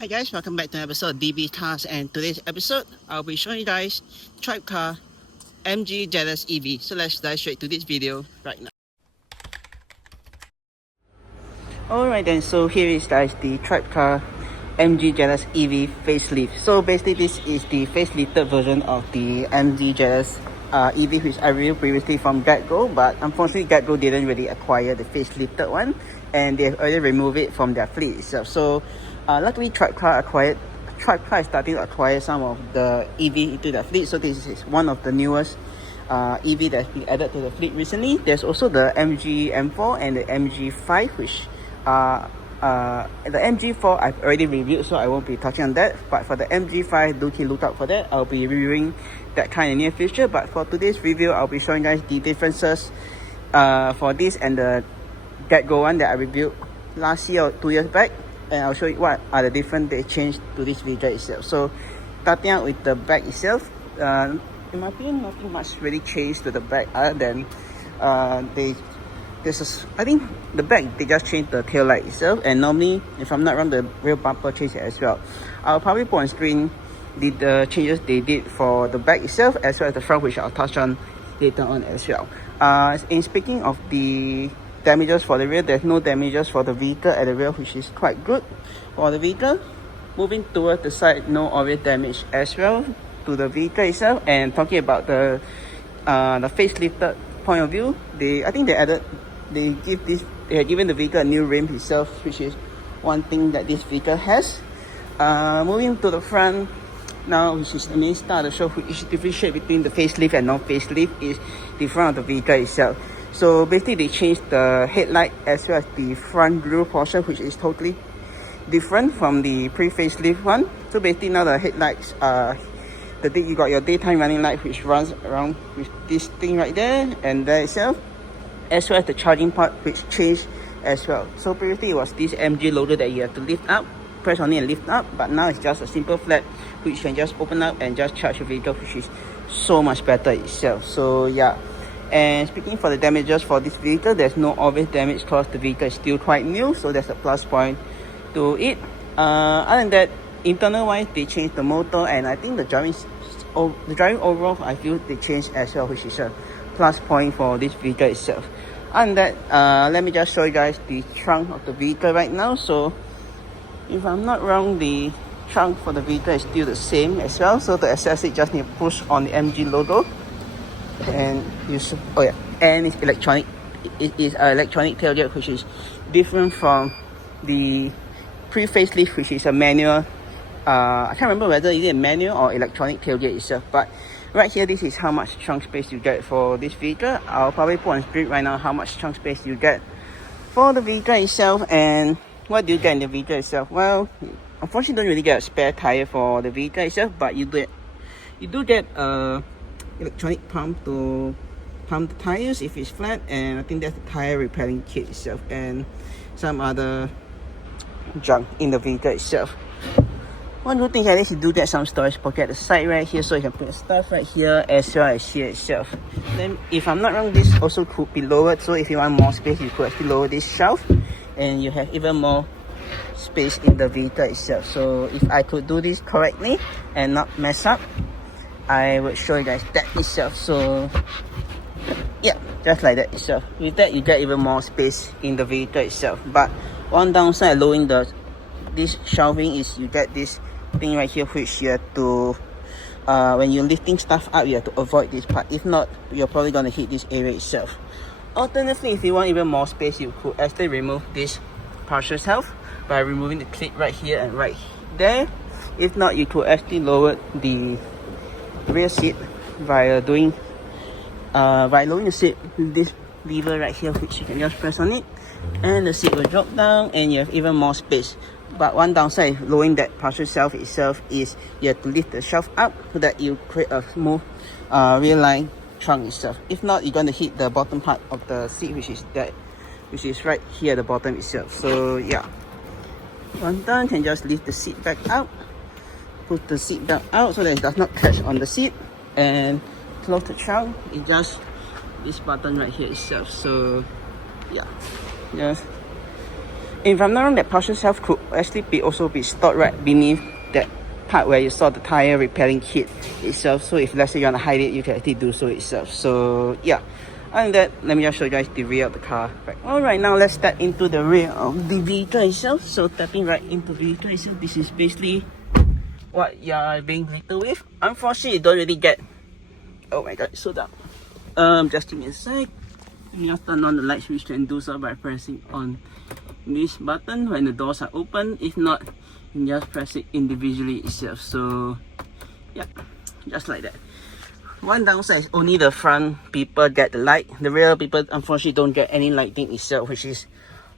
Hi guys, welcome back to an episode of DB Cars, and today's episode I'll be showing you guys TribeCar MG Jealous EV. So let's dive straight to this video right now. Alright then, so here is guys the TribeCar MG Jealous EV facelift. So basically this is the facelifted version of the MG Jealous EV, which I reviewed previously from GetGo, but unfortunately GetGo didn't really acquire the facelifted one, and they've already removed it from their fleet itself. So luckily TribeCar is starting to acquire some of the EV into their fleet. So this is one of the newest EV that's been added to the fleet recently. There's also the MG M4 and the MG5, which the MG4 I've already reviewed, so I won't be touching on that. But for the MG5, do keep look out for that. I'll be reviewing that kind of near future. But for today's review, I'll be showing guys the differences for this and the GetGo one that I reviewed last year or 2 years back, and I'll show you what are the different they changed to this vehicle itself. So starting out with the back itself, in my opinion, nothing much really changed to the back other than I think the back they just changed the tail light itself, and normally if I'm not wrong the rear bumper changed it as well. I'll probably put on screen the changes they did for the back itself as well as the front, which I'll touch on later on as well. In speaking of the damages for the rear, there's no damages for the vehicle at the rear, which is quite good for the vehicle. Moving towards the side, no obvious damage as well to the vehicle itself. And talking about the facelifted point of view, they have given the vehicle a new rim itself, which is one thing that this vehicle has. Moving to the front now, which is the main star of the show, which differentiate between the facelift and non-facelift, is the front of the vehicle itself. So basically they changed the headlight as well as the front grille portion, which is totally different from the pre-facelift one. So basically now the headlights you got your daytime running light, which runs around with this thing right there and there itself, as well as the charging port, which changed as well. So previously it was this MG loader that you have to lift up, press on it and lift up, but now it's just a simple flap which you can just open up and just charge your vehicle, which is so much better itself. So yeah. And speaking for the damages for this vehicle, there's no obvious damage because the vehicle is still quite new, so that's a plus point to it. Other than that, internal wise they changed the motor, and I think the driving overall I feel they changed as well, which is a plus point for this vehicle itself. And that let me just show you guys the trunk of the vehicle right now. So if I'm not wrong, the trunk for the vehicle is still the same as well. So to access it, just need to push on the MG logo, and and it's electronic. It is an electronic tailgate, which is different from the pre-facelift, which is a manual. I can't remember whether it's a manual or electronic tailgate itself, but right here, this is how much trunk space you get for this vehicle. I'll probably put on screen right now how much trunk space you get for the vehicle itself. And what do you get in the vehicle itself? Well, unfortunately, you don't really get a spare tire for the vehicle itself, but you do get a electronic pump to pump the tires if it's flat, and I think that's the tire repairing kit itself, and some other junk in the vehicle itself. One good thing is you do get some storage pocket at the side right here, so you can put your stuff right here as well as here itself. Then if I'm not wrong, this also could be lowered, so if you want more space, you could actually lower this shelf and you have even more space in the vehicle itself. So if I could do this correctly and not mess up, I would show you guys that itself. So yeah, just like that itself. With that, you get even more space in the vehicle itself. But one downside lowering this shelving is you get this thing right here, which you have to when you're lifting stuff up, you have to avoid this part. If not, you're probably going to hit this area itself. Alternatively, if you want even more space, you could actually remove this partial shelf by removing the clip right here and right there. If not, you could actually lower the rear seat by lowering the seat with this lever right here, which you can just press on it, and the seat will drop down and you have even more space. But one downside lowering that partial shelf itself is you have to lift the shelf up so that you create a smooth rear line trunk itself. If not, you're going to hit the bottom part of the seat, which is right here at the bottom itself. So yeah, once done, can just lift the seat back out, put the seat back out so that it does not catch on the seat, and close the trunk. It's just this button right here itself. So yeah, just If I'm not wrong, that partial shelf could actually also be stored right beneath that part where you saw the tire repairing kit itself. So if let's say you want to hide it, you can actually do so itself. So yeah, other than that, let me just show you guys the rear of the car. Right. Alright, now let's step into the rear of the vehicle itself. So tapping right into the vehicle itself, this is basically what you're being greeted with. Unfortunately, you don't really get, oh my god, so down. Just give me a sec. Let me just turn on the light switch. You can do so by pressing on this button when the doors are open. If not, you can just press it individually itself. So yeah, just like that. One downside is only the front people get the light. The rear people unfortunately don't get any lighting itself, which is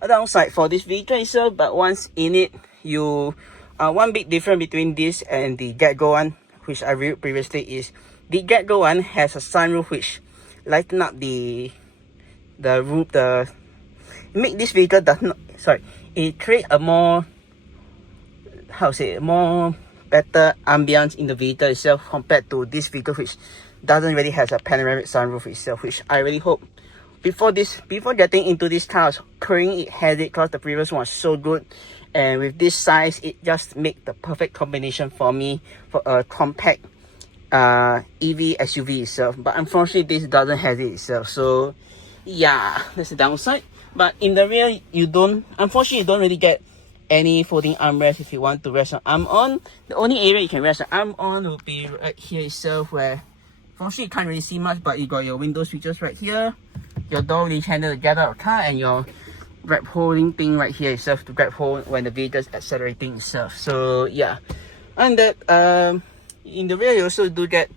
a downside for this vehicle itself. But once in it, you one big difference between this and the GetGo one, which I reviewed previously, is the GetGo one has a sunroof which lighten up the roof. Make this vehicle does not, sorry, it create a more, how to say, more better ambience in the vehicle itself compared to this vehicle which doesn't really has a panoramic sunroof itself, which I really hope before getting into this car I was praying it had it, because the previous one was so good, and with this size it just make the perfect combination for me for a compact EV SUV itself. But unfortunately this doesn't have it itself, so yeah, that's the downside. But in the rear, unfortunately you don't really get any folding armrest if you want to rest an arm on. The only area you can rest an arm on will be right here itself, where unfortunately you can't really see much, but you got your window switches right here, your door release handle to get out of the car, and your grab holding thing right here itself to grab hold when the vehicle is accelerating itself. So yeah, and that in the rear you also do get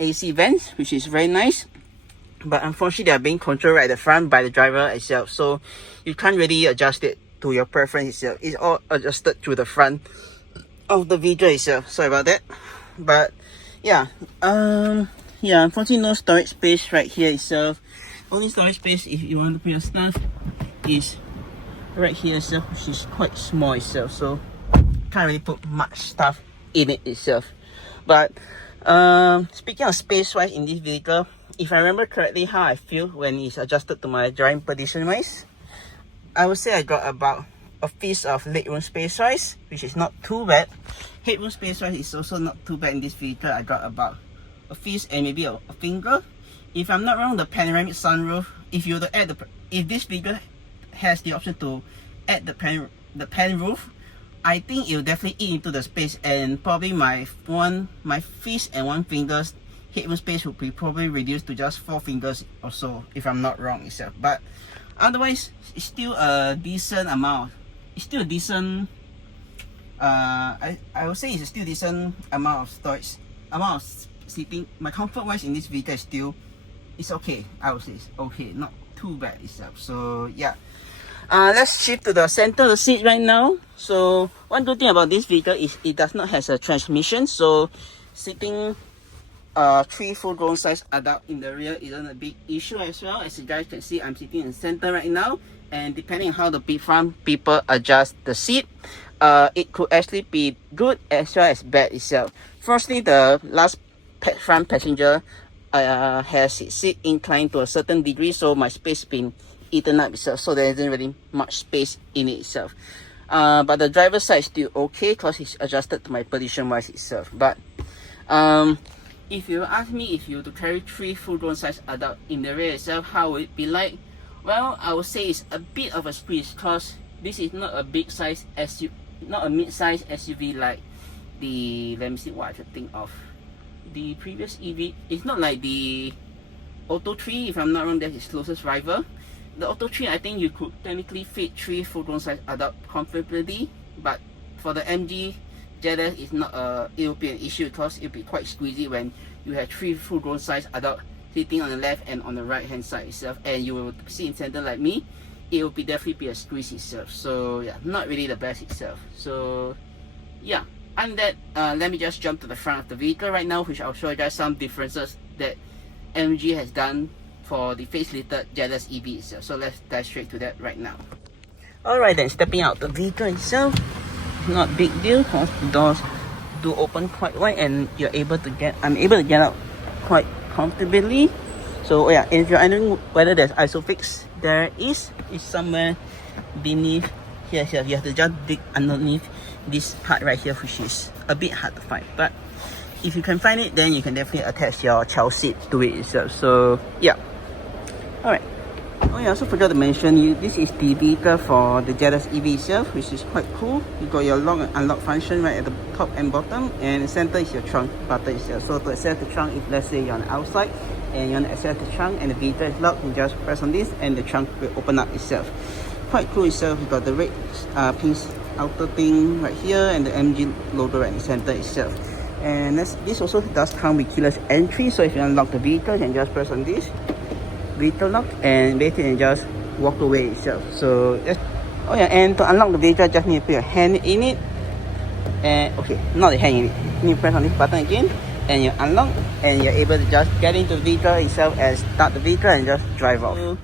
AC vents, which is very nice. But unfortunately, they are being controlled right at the front by the driver itself, so you can't really adjust it to your preference itself. It's all adjusted through the front of the vehicle itself. Sorry about that. But yeah, yeah, unfortunately, no storage space right here itself. Only storage space if you want to put your stuff is right here itself, which is quite small itself. So can't really put much stuff in it itself. But speaking of space-wise in this vehicle, if I remember correctly how I feel when it's adjusted to my driving position wise, I would say I got about a fist of legroom space wise, which is not too bad. Headroom space wise is also not too bad in this vehicle. I got about a fist and maybe a finger. If I'm not wrong, the panoramic sunroof, if you were to add if this vehicle has the option to add the pan roof, I think it will definitely eat into the space, and probably my fist and one finger's headroom space will be probably reduced to just 4 fingers or so, if I'm not wrong itself. But otherwise, it's still a decent amount. It's still a decent, I would say it's still a decent amount of storage, amount of seating. My comfort wise in this vehicle is still, it's okay. I would say it's okay, not too bad itself. So yeah. Let's shift to the center of the seat right now. So one good thing about this vehicle is it does not have a transmission. So sitting 3 full-grown size adult in the rear isn't a big issue as well. As you guys can see, I'm sitting in the center right now, and depending on how the front people adjust the seat, it could actually be good as well as bad itself. Firstly, the last front passenger has his seat inclined to a certain degree, so my space been eaten up itself, so there isn't really much space in it itself. But the driver's side is still okay because it's adjusted to my position wise itself. But if you ask me, if you were to carry 3 full-grown size adult in the rear itself, how would it be like? Well, I would say it's a bit of a squeeze because this is not a big size SUV, not a mid-size SUV like the, let me see what I should think of, the previous EV. It's not like the Auto 3, if I'm not wrong, that's its closest rival. The Auto 3, I think you could technically fit 3 full-grown size adult comfortably, but for the MG ZS, it's not it will be an issue because it will be quite squeezy when you have 3 full-grown size adult sitting on the left and on the right hand side itself, and you will sit in center like me. It will definitely be a squeeze itself. So yeah, not really the best itself. So yeah, and that let me just jump to the front of the vehicle right now, which I'll show you guys some differences that MG has done for the facelifted ZS EV itself. So let's dive straight to that right now. Alright then, stepping out the vehicle itself, not big deal because the doors do open quite wide and I'm able to get out quite comfortably. So yeah, if you're wondering whether there's ISOFIX, there is. It's somewhere beneath here, you have to just dig underneath this part right here, which is a bit hard to find, but if you can find it, then you can definitely attach your child seat to it itself. So yeah, all right. Oh yeah, I also forgot to mention you, this is the vehicle for the Jetta EV itself, which is quite cool. You got your lock and unlock function right at the top and bottom, and the center is your trunk button itself. So to access the trunk, if let's say you're on the outside and you want to access the trunk and the vehicle is locked, you just press on this and the trunk will open up itself. Quite cool itself. You got the red pink outer thing right here and the MG logo right in the center itself. And this also does come with keyless entry, so if you unlock the vehicle, you can just press on this vehicle lock and basically just walk away itself. So oh yeah, and to unlock the vehicle, just need to put your hand in it, and okay, not the hand in it, you need to press on this button again and you unlock, and you're able to just get into the vehicle itself and start the vehicle and just drive off. So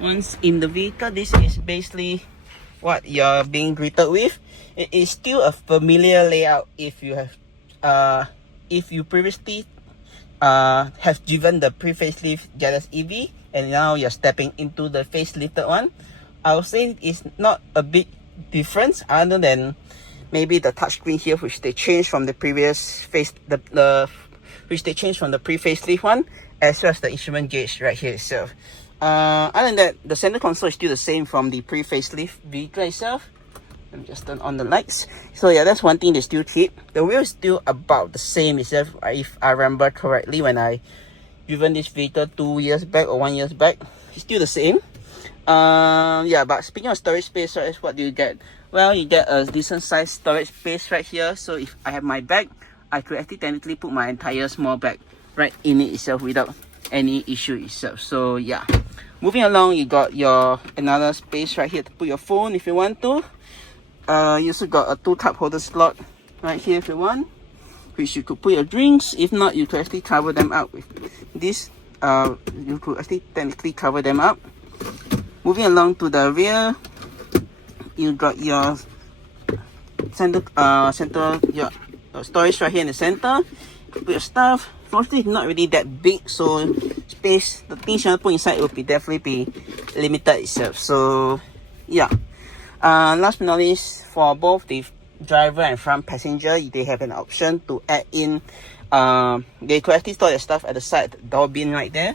once in the vehicle, this is basically what you're being greeted with. It is still a familiar layout if you have if you previously have driven the pre-facelift Jetta EV and now you're stepping into the facelifted one. I would say it's not a big difference other than maybe the touchscreen here, which they changed from the previous which they changed from the pre-facelift one, as well as the instrument gauge right here itself. Other than that, the center console is still the same from the pre-facelift vehicle itself. Let me just turn on the lights. So yeah, that's one thing they still keep. The wheel is still about the same itself, if I remember correctly, when I driven this vehicle 2 years back or 1 year back. It's still the same. Yeah, but speaking of storage space, right, what do you get? Well, you get a decent sized storage space right here. So if I have my bag, I could actually technically put my entire small bag right in it itself without any issue itself. So yeah, moving along, you got your another space right here to put your phone if you want to. You also got a 2 cup holder slot right here if you want, which you could put your drinks. If not, you could actually cover them up with this. You could actually technically cover them up. Moving along to the rear, you got your center your storage right here in the center. Put your stuff. Fortunately, it's not really that big, so space, the things you want to put inside will definitely be limited itself. So yeah. Last but not least, for both the driver and front passenger, they have an option to add in, they could actually store their stuff at the side door bin right there,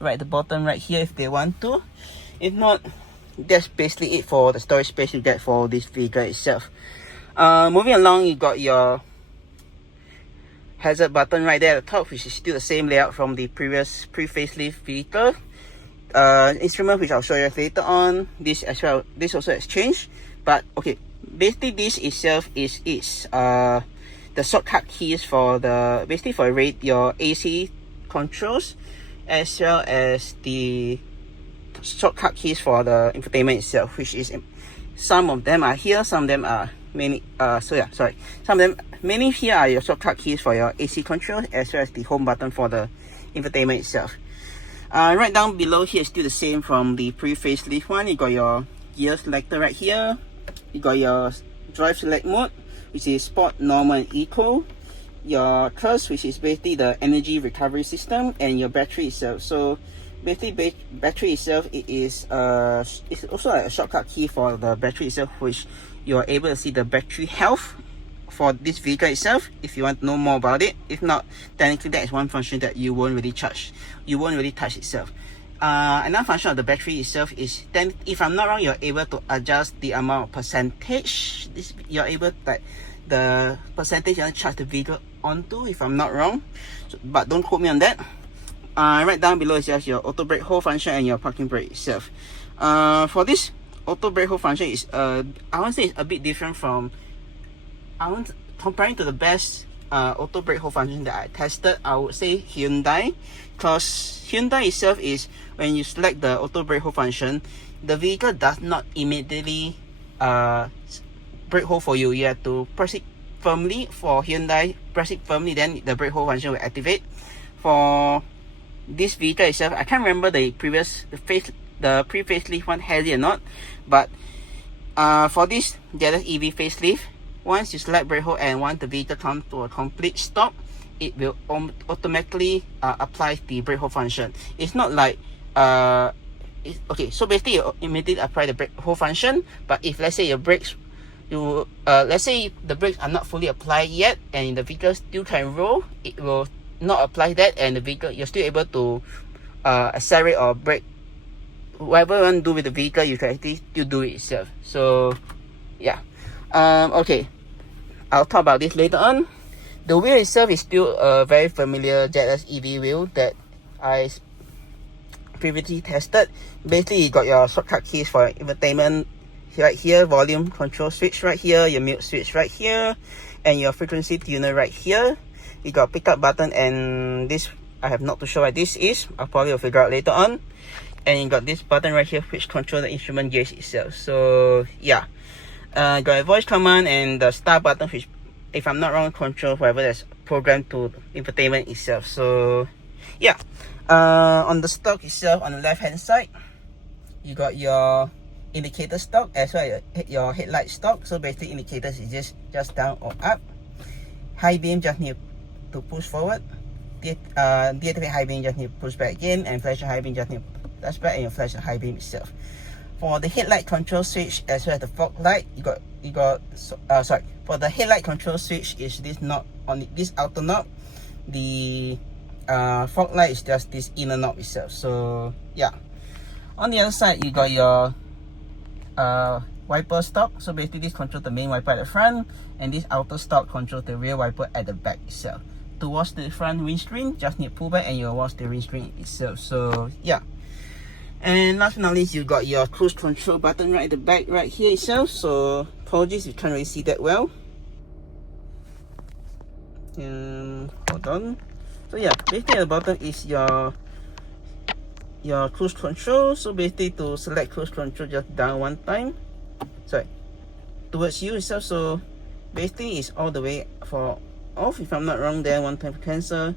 right at the bottom right here if they want to. If not, that's basically it for the storage space you get for this vehicle itself. Moving along, you got your hazard button right there at the top, which is still the same layout from the previous pre-facelift vehicle. Instrument, which I'll show you later on. This as well, this also has changed, but okay, basically this itself is the shortcut keys for the basically for your AC controls, as well as the shortcut keys for the infotainment itself, which is some of them are here, some of them are many some of them many here are your shortcut keys for your AC controls, as well as the home button for the infotainment itself. Right down below here is still the same from the pre-facelift one. You got your gear selector right here. You got your drive select mode, which is Sport, Normal and Eco. Your trust, which is basically the energy recovery system, and your battery itself. So basically battery itself, it's also like a shortcut key for the battery itself, which you're able to see the battery health for this vehicle itself if you want to know more about it. If not, technically that is one function that you won't really touch itself. Another function of the battery itself is, then if I'm not wrong, you're able to adjust the amount of percentage you're able to, like the percentage you want to charge the vehicle onto, if I'm not wrong, but don't quote me on that. Right down below is just your auto brake hold function and your parking brake itself. For this auto brake hold function is I want to say it's a bit different from, comparing to the best auto brake hold function that I tested, I would say Hyundai, because Hyundai itself is, when you select the auto brake hold function, the vehicle does not immediately brake hold for you. You have to press it firmly. For Hyundai, press it firmly, then the brake hold function will activate. For this vehicle itself, I can't remember the pre-facelift one has it or not, but for this Jetta EV facelift, once you select brake hold and want the vehicle come to a complete stop, it will automatically apply the brake hold function. It's not like okay, so basically you immediately apply the brake hold function, but if let's say your brakes, let's say the brakes are not fully applied yet and the vehicle still can roll, it will not apply that, and the vehicle, you're still able to accelerate or brake. Whatever you want to do with the vehicle, you can actually still do it yourself. So yeah, okay, I'll talk about this later on. The wheel itself is still a very familiar ZS EV wheel that I previously tested. Basically, you got your shortcut keys for infotainment right here, volume control switch right here, your mute switch right here, and your frequency tuner right here. You got pickup button, and this I have not to show what this is. I'll probably will figure out later on. And you got this button right here which control the instrument gauge itself. So yeah, got a voice command and the start button, which, if I'm not wrong, control whatever that's programmed to infotainment itself. So yeah, on the stock itself, on the left hand side, you got your indicator stock as well as your headlight stock. So basically indicators is just down or up. High beam just need to push forward. Deactivate high beam just need to push back again, and flash high beam just need to push back, and you flash the high beam itself. For the headlight control switch as well as the fog light, for the headlight control switch is this knob on this outer knob. The fog light is just this inner knob itself. So yeah, on the other side you got your wiper stock. So basically this controls the main wiper at the front, and this outer stock controls the rear wiper at the back itself. To watch the front windscreen, just need pull back and you'll watch the windscreen itself. So yeah. And last but not least, you got your cruise control button right at the back right here itself. So apologies, you can't really see that well. Hold on. So yeah, basically at the bottom is your cruise control. So basically to select cruise control, just down one time. Sorry, towards you itself. So basically it's all the way for off, if I'm not wrong. Then one time for cancel.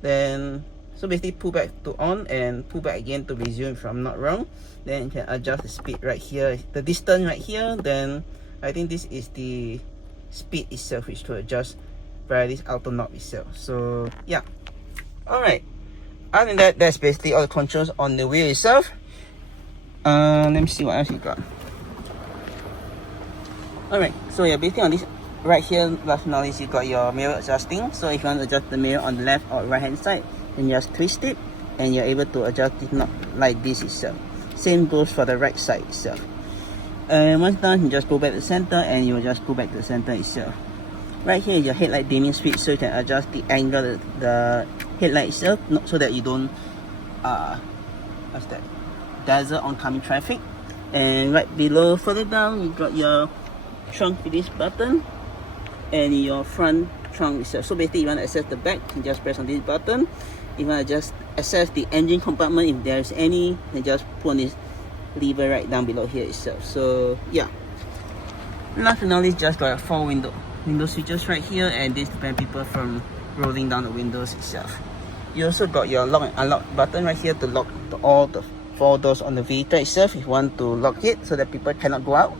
Then so basically pull back to on and pull back again to resume, if I'm not wrong. Then you can adjust the speed right here, the distance right here. Then I think this is the speed itself, which to adjust via this outer knob itself. So yeah, alright, other than that, that's basically all the controls on the wheel itself. Let me see what else you got. Alright, so yeah, basically on this right here, last but not least, you got your mirror adjusting. So if you want to adjust the mirror on the left or right hand side, then just twist it and you're able to adjust it knob like this itself. Same goes for the right side itself. And once done, you just go back to the center and you'll just go back to the center itself. Right here is your headlight dimming switch, so you can adjust the angle of the headlight itself, not so that you don't dazzle oncoming traffic. And right below, further down, you got your trunk release button and your front trunk itself. So basically, you want to access the back, you just press on this button. If you want to just access the engine compartment, if there's any, then just put on this lever right down below here itself. So yeah, last but not least, just got a 4 window switches right here, and this prevent people from rolling down the windows itself. You also got your lock and unlock button right here to lock all the 4 doors on the vehicle itself if you want to lock it so that people cannot go out.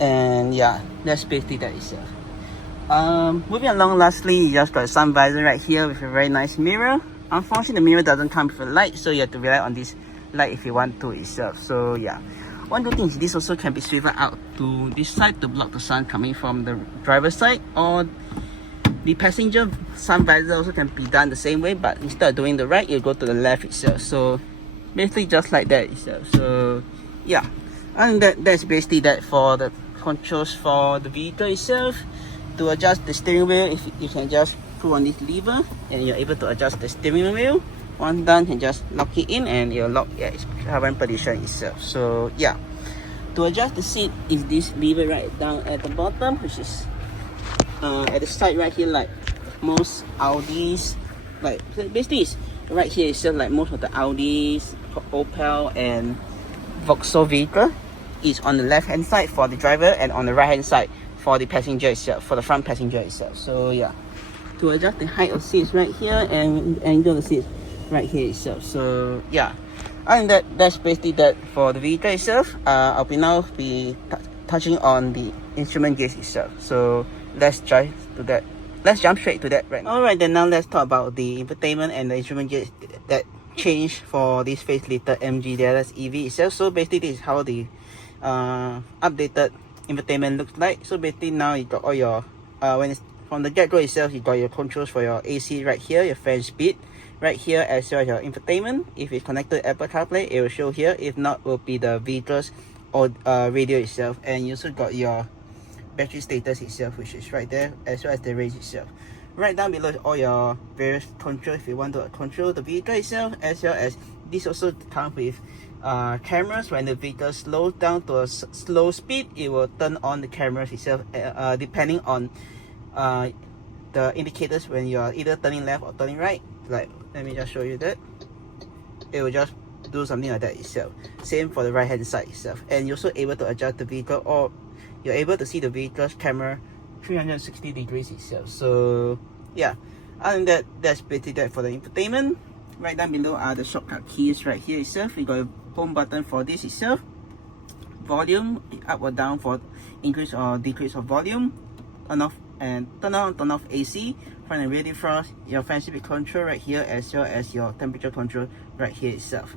And yeah, that's basically that itself. Moving along, lastly, you just got a sun visor right here with a very nice mirror. Unfortunately, the mirror doesn't come with a light, so you have to rely on this light if you want to itself. So yeah, one good thing is this also can be swiveled out to this side to block the sun coming from the driver's side, or the passenger sun visor also can be done the same way, but instead of doing the right, you go to the left itself. So basically just like that itself. So yeah, and that's basically that for the controls for the vehicle itself. To adjust the steering wheel, if you can just pull on this lever and you're able to adjust the steering wheel. Once done, you can just lock it in and you'll lock its current position itself. So yeah, to adjust the seat is this lever right down at the bottom, which is at the side right here, like most Audis, like basically it's right here itself, like most of the Audis, Opel and Vauxhall vehicle is on the left hand side for the driver and on the right hand side for the passenger itself, for the front passenger itself. So yeah, to adjust the height of seats right here and angle the seats right here itself. So yeah, and that's basically that for the vehicle itself. I'll now be touching on the instrument gauge itself. So let's jump straight to that right now. Alright, then now let's talk about the infotainment and the instrument gauge that change for this facelifted MG DLS EV itself. So basically this is how the updated infotainment looks like. So basically now you got all your when it's from the GetGo itself, you got your controls for your AC right here, your fan speed right here, as well as your infotainment. If it's connected to Apple CarPlay, it will show here. If not, will be the vehicle's or radio itself. And you also got your battery status itself, which is right there, as well as the range itself. Right down below is all your various controls if you want to control the vehicle itself, as well as this also comes with cameras. When the vehicle slows down to a slow speed, it will turn on the cameras itself, depending on the indicators when you are either turning left or turning right. Like, let me just show you that. It will just do something like that itself. Same for the right hand side itself. And you're also able to adjust the vehicle, or you're able to see the vehicle's camera 360 degrees itself. So yeah, other than that, that's basically that for the infotainment. Right down below are the shortcut keys right here itself. You got a home button for this itself, volume up or down for increase or decrease of volume, turn off and turn on, turn off AC, front and rear defrost, your fan speed control right here, as well as your temperature control right here itself.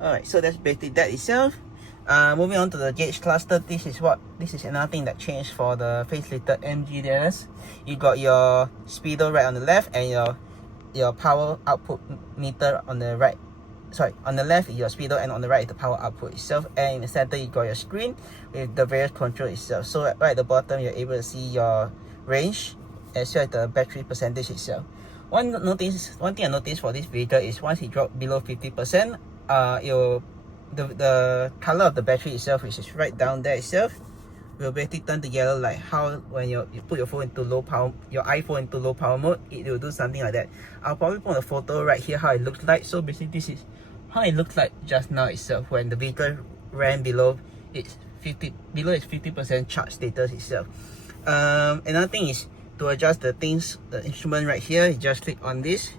Alright, so that's basically that itself. Moving on to the gauge cluster, this is another thing that changed for the facelifted MG DLS. You got your speedo right on the left, and your power output meter on the right. Sorry, on the left is your speedo, and on the right is the power output itself. And in the center you got your screen with the various control itself. So right at the bottom you're able to see your range as well as the battery percentage itself. One thing I noticed for this vehicle is once it drops below 50%, the color of the battery itself, which is right down there itself, will basically turn to yellow, like how when you put your phone into low power, your iPhone into low power mode, it will do something like that. I'll probably put a photo right here how it looks like. So basically this is how it looks like just now itself when the vehicle ran below its 50% charge status itself. Another thing is to adjust the instrument right here. You just click on this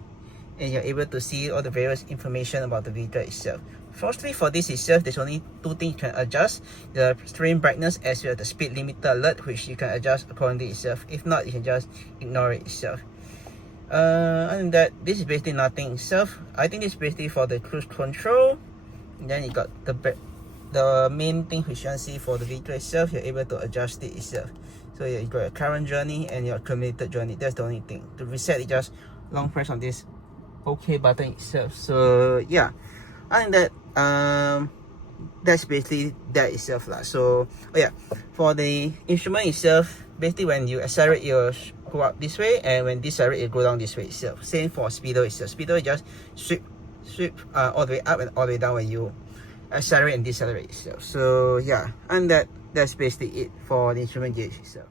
and you're able to see all the various information about the vehicle itself. Firstly, for this itself, there's only two things you can adjust: the screen brightness as well as the speed limiter alert, which you can adjust accordingly itself. If not, you can just ignore it itself. Other than that, this is basically nothing itself. I think this is basically for the cruise control. And then you got the main thing which you want to see for the vehicle itself. You're able to adjust it itself. So you got your current journey and your accumulated journey. That's the only thing. To reset, you just long press on this OK button itself. So yeah, other than that, that's basically that itself lah. So yeah, for the instrument itself, basically when you accelerate, it will go up this way, and when decelerate, it will go down this way itself. Same for speedo itself. Speedo is just sweep all the way up and all the way down when you accelerate and decelerate itself. So yeah, and that's basically it for the instrument gauge itself.